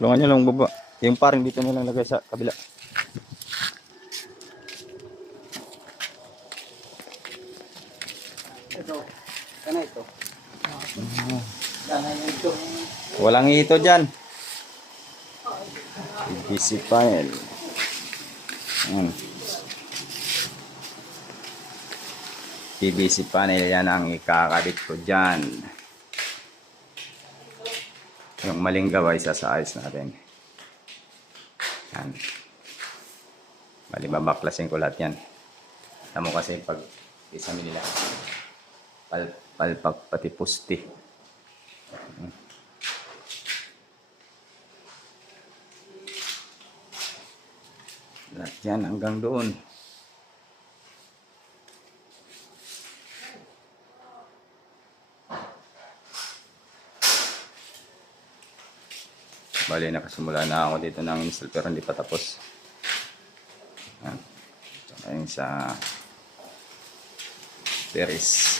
Tulungan nyo lang baba. Yung paring dito nilang lagay sa kabila. Ito. Ano ito? Sana ito. Walang ito dyan. PVC panel. Ayan. PVC panel yan ang ikakabit ko dyan. Yung maling gawa isasaayos natin. Yan. Bali babaklasin ko lahat yan. Alam mo kasi pag isa nila palpak pati pusti. Lahat yan hanggang doon. Bali, nakasimula na ako dito ng install pero hindi pa tapos. Yan. Ito yung sa terrace.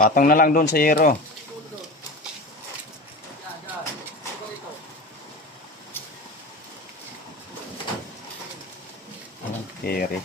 Patong na lang doon sa yero. Carry.